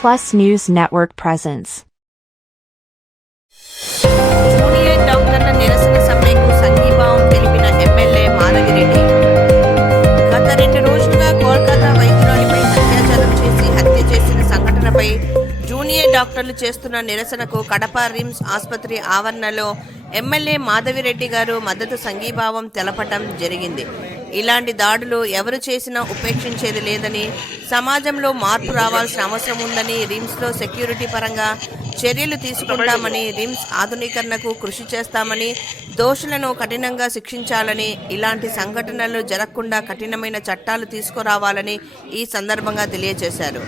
Plus News Network presents. Junior డాక్టర్ల నిరసన సమ్మెకు సంఘీభావం తెలిపిన ఎమ్మెల్యే మాధవిరెడ్డి. గత 2 రోజులుగా కోల్కతా వైద్యురాలిపై అత్యాచారం చేసి హత్య చేసిన సంఘటనపై జూనియర్ డాక్టర్లు చేస్తున్న నిరసనకు కడప రిమ్స్ ఆసుపత్రి ఆవరణలో ఎమ్మెల్యే మాధవిరెడ్డి గారు మద్దతు సంఘీభావం తెలపటం జరిగింది. ఇలాంటి దాడులు ఎవరు చేసినా ఉపేక్షించేది లేదని, సమాజంలో మార్పు రావాల్సిన అవసరం ఉందని, రిమ్స్లో సెక్యూరిటీ పరంగా చర్యలు తీసుకుంటామని, రిమ్స్ ఆధునీకరణకు కృషి చేస్తామని, దోషులను కఠినంగా శిక్షించాలని, ఇలాంటి సంఘటనలు జరగకుండా కఠినమైన చట్టాలు తీసుకురావాలని ఈ సందర్భంగా తెలియజేశారు.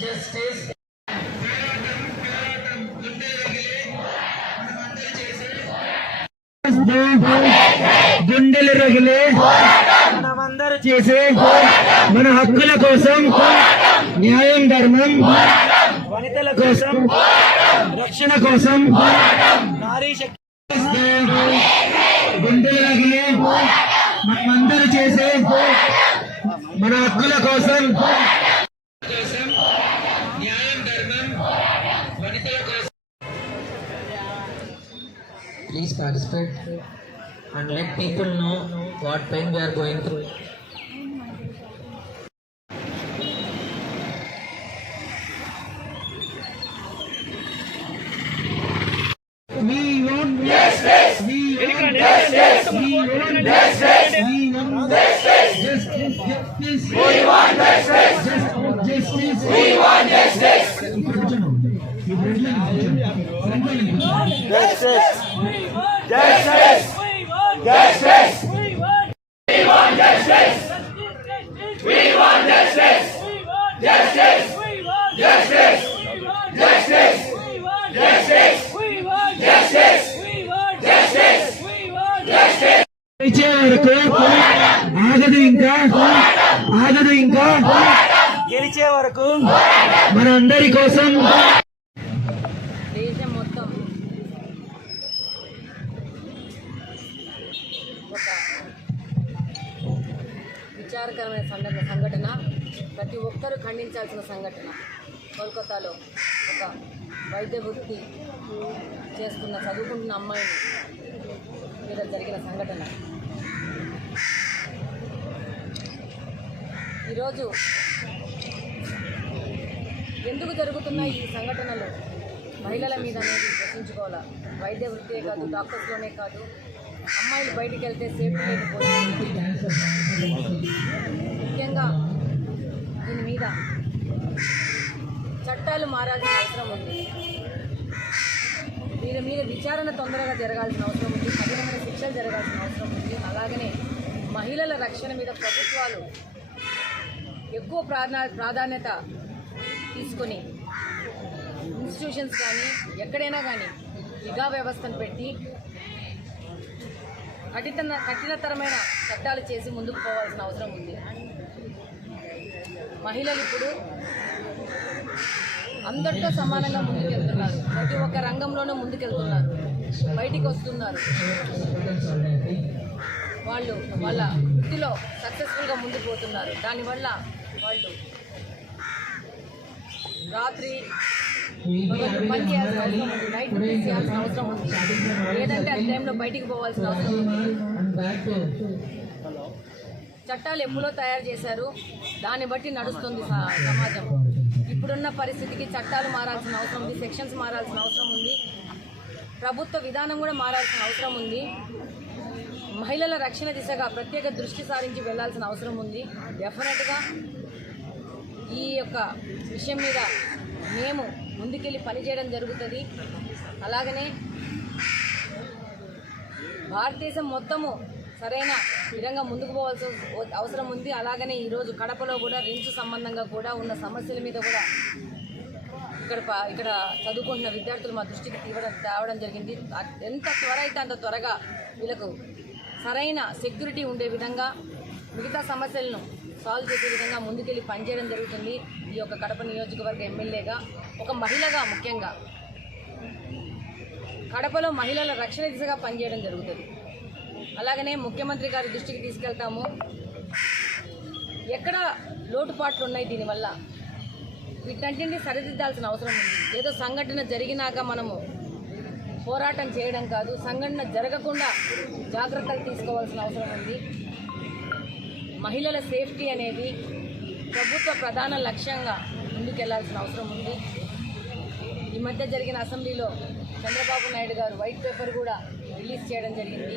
Justice. గుండెలు రగిలే మనమందరూ చేసే మన హక్కుల కోసం, న్యాయం ధర్మం, వనితల కోసం, రక్షణ కోసం, నారీ శక్తి, గుండెలు రగిలే మనమందరూ చేసే మన హక్కుల కోసం, please participate and let people know what pain we are going through. We want justice. We want justice. We want justice. We want justice. Justice. We want justice. Justice. We want justice. Justice! Justice! Justice! We want justice! We want justice! Justice! Justice! Justice! Justice! Justice! Justice! Justice! ఇచ్చే వరకు ఆగదు ఇంకా గెలిచే వరకు మనందరి కోసం విచారకరమైన సంఘటన, ప్రతి ఒక్కరూ ఖండించాల్సిన సంఘటన. కోల్కతాలో ఒక వైద్య వృత్తి చదువుకుంటున్న అమ్మాయి మీద జరిగిన సంఘటన. ఈరోజు ఎందుకు జరుగుతున్న ఈ సంఘటనలు మహిళల మీద అనేది ప్రశ్నించుకోవాలా. వైద్య వృత్తే కాదు, డాక్టర్స్లోనే కాదు, అమ్మాయిలు బయటికి వెళ్తే సేఫ్టీ లేకపోతుంది. ముఖ్యంగా దీని మీద చట్టాలు మారాల్సిన అవసరం ఉంది. దీని మీద విచారణ తొందరగా జరగాల్సిన అవసరం ఉంది. కఠినమైన శిక్షలు జరగాల్సిన అవసరం ఉంది. అలాగనే మహిళల రక్షణ మీద ప్రభుత్వాలు ఎక్కువ ప్రాధాన్యత తీసుకొని ఇన్స్టిట్యూషన్స్ కానీ ఎక్కడైనా కానీ నిఘా వ్యవస్థను పెట్టి కఠినతరమైన చట్టాలు చేసి ముందుకు పోవాల్సిన అవసరం ఉంది. మహిళలు ఇప్పుడు అందరితో సమానంగా ముందుకెళ్తున్నారు. ప్రతి ఒక్క రంగంలోనూ ముందుకెళ్తున్నారు, బయటికి వస్తున్నారు. వాళ్ళు వాళ్ళ వృత్తిలో సక్సెస్ఫుల్గా ముందుకు పోతున్నారు. దానివల్ల వాళ్ళు రాత్రి పని చేయాల్సిన అవసరం ఉంది, నైట్ డ్యూటీ చేయాల్సిన అవసరం ఉంది, లేదంటే ఆ టైంలో బయటికి పోవాల్సిన అవసరం ఉంది. చట్టాలు ఎప్పుడో తయారు చేశారు, దాన్ని బట్టి నడుస్తుంది సమాజం. ఇప్పుడున్న పరిస్థితికి చట్టాలు మారాల్సిన అవసరం ఉంది, సెక్షన్స్ మారాల్సిన అవసరం ఉంది, ప్రభుత్వ విధానం కూడా మారాల్సిన అవసరం ఉంది. మహిళల రక్షణ దిశగా ప్రత్యేక దృష్టి సారించి వెళ్లాల్సిన అవసరం ఉంది. డెఫినెట్గా ఈ యొక్క విషయం మీద మేము ముందుకెళ్ళి పనిచేయడం జరుగుతుంది. అలాగనే భారతదేశం మొత్తము సరైన విధంగా ముందుకు పోవాల్సిన అవసరం ఉంది. అలాగనే ఈరోజు కడపలో కూడా రిమ్స్ సంబంధంగా కూడా ఉన్న సమస్యల మీద కూడా ఇక్కడ చదువుకుంటున్న విద్యార్థులు మా దృష్టికి తేవడం జరిగింది. ఎంత త్వర అయితే అంత త్వరగా వీళ్ళకు సరైన సెక్యూరిటీ ఉండే విధంగా మిగతా సమస్యలను సాల్వ్ చేసే విధంగా ముందుకెళ్ళి పనిచేయడం జరుగుతుంది. ఈ యొక్క కడప నియోజకవర్గ ఎమ్మెల్యేగా, ఒక మహిళగా ముఖ్యంగా కడపలో మహిళల రక్షణ దిశగా పనిచేయడం జరుగుతుంది. అలాగనే ముఖ్యమంత్రి గారి దృష్టికి తీసుకెళ్తాము. ఎక్కడ లోటుపాట్లు ఉన్నాయి, దీనివల్ల వీటన్నింటినీ సరిదిద్దాల్సిన అవసరం ఉంది. ఏదో సంఘటన జరిగినాక మనము పోరాటం చేయడం కాదు, సంఘటన జరగకుండా జాగ్రత్తలు తీసుకోవాల్సిన అవసరం ఉంది. మహిళల సేఫ్టీ అనేది ప్రభుత్వ ప్రధాన లక్ష్యంగా ముందుకెళ్లాల్సిన అవసరం ఉంది. ఈ మధ్య జరిగిన అసెంబ్లీలో చంద్రబాబు నాయుడు గారు వైట్ పేపర్ కూడా రిలీజ్ చేయడం జరిగింది.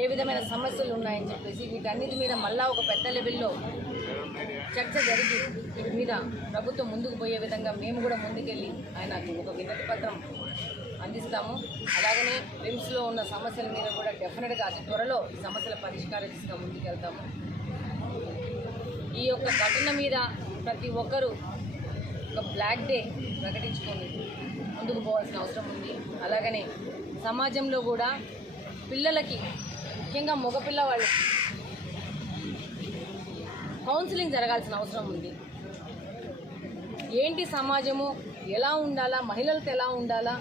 ఏ విధమైన సమస్యలు ఉన్నాయని చెప్పేసి వీటన్నిటి మీద మళ్ళా ఒక పెద్ద లెవెల్లో చర్చ జరిగి వీటి మీద ప్రభుత్వం ముందుకు పోయే విధంగా మేము కూడా ముందుకెళ్ళి ఆయనకు ఒక వినతి పత్రం అందిస్తాము. అలాగనే రిమ్స్లో ఉన్న సమస్యల మీద కూడా డెఫినెట్గా అతి త్వరలో ఈ సమస్యల పరిష్కార దిశగా ముందుకెళ్తాము. ఈ యొక్క ఘటన మీద ప్రతి ఒక్కరూ ఒక బ్లాక్ డే ప్రకటించుకొని ముందుకు పోవాల్సిన అవసరం ఉంది. అలాగనే సమాజంలో కూడా పిల్లలకి, ముఖ్యంగా మగపిల్లవాళ్ళకి కౌన్సిలింగ్ జరగాల్సిన అవసరం ఉంది. ఏంటి సమాజము, ఎలా ఉండాలా, మహిళలతో ఎలా ఉండాలా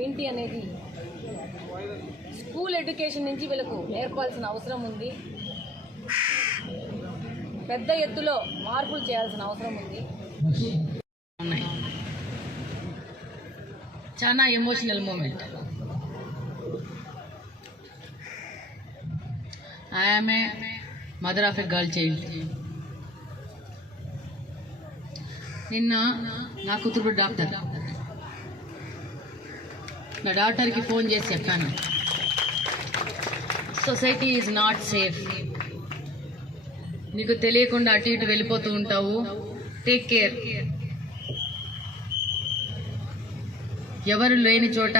ఏంటి అనేది స్కూల్ ఎడ్యుకేషన్ నుంచి వీళ్ళకు నేర్పాల్సిన అవసరం ఉంది. పెద్ద ఎత్తులో మార్పులు చేయాల్సిన అవసరం ఉంది. ఉన్నాయి చాలా emotional moment. I am a mother of a girl child. నిన్న నా కూతురు డాక్టర్, నా డాక్టర్కి ఫోన్ చేసి చెప్పాను, సొసైటీ ఈజ్ నాట్ సేఫ్, నీకు తెలియకుండా అటు ఇటు వెళ్ళిపోతూ ఉంటావు, టేక్ కేర్. ఎవరు లేని చోట,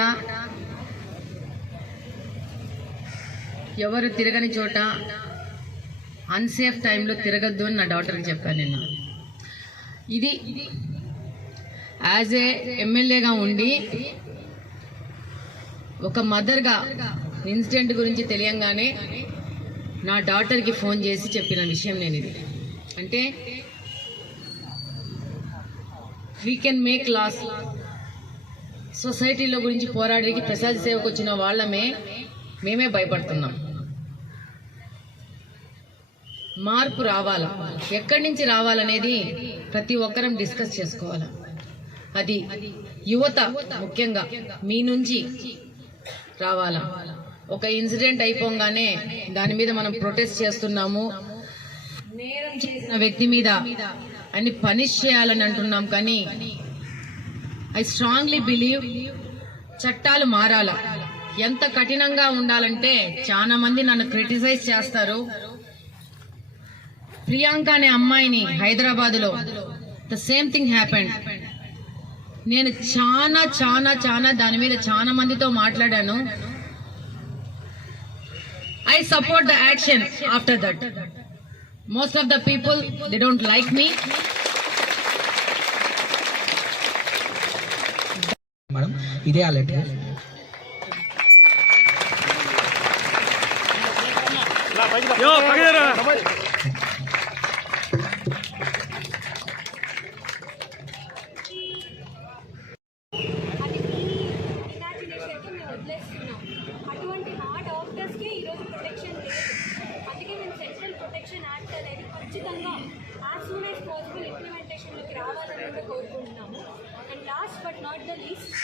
ఎవరు తిరగని చోట, అన్సేఫ్ టైంలో తిరగద్దు అని నా డాక్టర్కి చెప్పాను నేను. ఇది యాజ్ ఏ ఎమ్మెల్యేగా ఉండి ఒక మదర్గా ఇన్సిడెంట్ గురించి తెలియంగానే నా డాక్టర్కి ఫోన్ చేసి చెప్పిన విషయం నేను ఇది. అంటే వీ కెన్ మేక్ లాస్. సొసైటీలో గురించి పోరాడికి ప్రసాద సేవకు వచ్చిన వాళ్ళమే మేమే భయపడుతున్నాం. మార్పు రావాలా, ఎక్కడి నుంచి రావాలనేది ప్రతి ఒక్కరం డిస్కస్ చేసుకోవాలి. అది యువత ముఖ్యంగా మీ నుంచి రావాలా. ఒక ఇన్సిడెంట్ అయిపోగానే దాని మీద మనం ప్రొటెస్ట్ చేస్తున్నాము, నేరం చేసిన వ్యక్తి మీద అన్ని పనిష్ చేయాలని అంటున్నాం. కానీ ఐ స్ట్రాంగ్లీ బిలీవ్ చట్టాలు మారాలా. ఎంత కఠినంగా ఉండాలంటే చాలా మంది నన్ను క్రిటిసైజ్ చేస్తారు. ప్రియాంక అనే అమ్మాయిని హైదరాబాద్లో ద సేమ్ థింగ్ హ్యాపెండ్. నేను చాలా చాలా చాలా దాని మీద చాలా మందితో మాట్లాడాను. I support the action after that. Most of the people, they don't like me. Madam, ఇదే ఆ లెటర్. Yo, pagera. అటువంటి హార్ట్ ఆఫ్టర్స్కి ఈరోజు ప్రొటెక్షన్ లేదు. అందుకే మేము సెంట్రల్ ప్రొటెక్షన్ యాక్ట్ అనేది ఖచ్చితంగా యాజ్ సూన్ యాజ్ పాసిబుల్ ఇంప్లిమెంటేషన్లోకి రావాలని కూడా కోరుకుంటున్నాము. And last but not the least,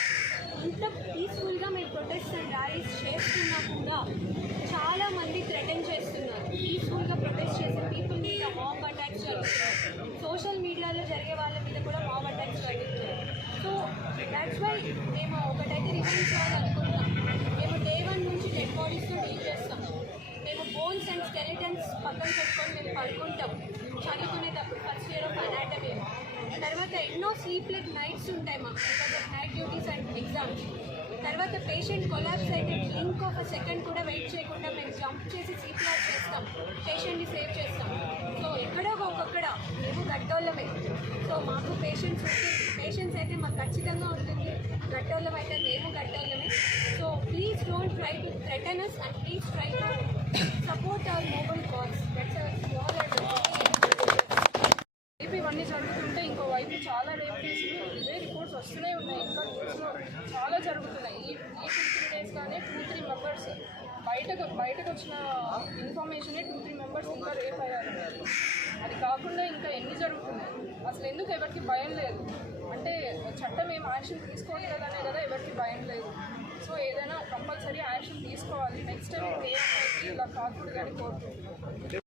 ఇంత పీస్ఫుల్గా మేము ప్రొటెస్ట్ అండ్ ర్యాలీస్ చేస్తున్నా కూడా చాలామంది థ్రెటన్ చేస్తున్నారు. పీస్ఫుల్గా ప్రొటెస్ట్ చేసే పీపుల్ మీద మాబ్ అటాక్స్ జరుగుతున్నాయి. సోషల్ మీడియాలో జరిగే వాళ్ళ మీద కూడా మాబ్ అటాక్స్ జరుగుతున్నాయి. సో దాట్స్ వై మేము ఒకటైతే రివైండ్ చేయాలనుకుంటున్నాం. మేము డే 1 నుంచి డెడ్ బాడీస్తో డీల్ చేస్తాం. మేము బోన్స్ అండ్ స్కెలిటన్స్ పక్కన పెట్టుకొని మేము పడుకుంటాం చదువుకునేటప్పుడు ఫస్ట్ ఇయర్ ఆఫ్ అనాటమీ. తర్వాత ఎన్నో స్లీప్లెస్ నైట్స్ ఉంటాయి మాకు because of night duties and exams. తర్వాత పేషెంట్ కొలాప్స్ అయితే బ్లింక్ ఆఫ్ అ సెకండ్ కూడా వెయిట్ చేయకుండా మేము జంప్ చేసి సీపీఆర్ చేస్తాం, పేషెంట్ని సేవ్ చేస్తాం. సో ఎక్కడో ఒక్కొక్కడ గట్టోళ్ళమే. సో మాకు పేషెన్స్ అయితే మాకు ఖచ్చితంగా ఉంటుంది. గట్టోళ్ళం అయితే మేము గట్టోళ్ళమే. So please don't try to threaten us and please try to support our noble cause. That's all I do. ఇవన్నీ జరుగుతుంటే ఇంకో వైపు చాలా రేప్ కేసులు ఇవే రిపోర్ట్స్ వస్తూనే ఉన్నాయి. ఇంకా న్యూస్లో చాలా జరుగుతున్నాయి. ఈ 2-3 డేస్గానే 2-3 మెంబర్స్ బయటకు వచ్చిన ఇన్ఫర్మేషనే 2-3 మెంబర్స్ ఇంకా రేప్ అయ్యారు. అది కాకుండా ఇంకా ఎన్ని జరుగుతున్నాయి. అసలు ఎందుకు ఎవరికి భయం లేదు అంటే చట్టం ఏం యాక్షన్ తీసుకోవట్లేదనే కదా ఎవరికి భయం లేదు. సో ఏదైనా కంపల్సరీ యాక్షన్ తీసుకోవాలి. నెక్స్ట్ టైం ఏ అమ్మాయికి ఇలా కాకూడదని కోరుకుంటున్నాను.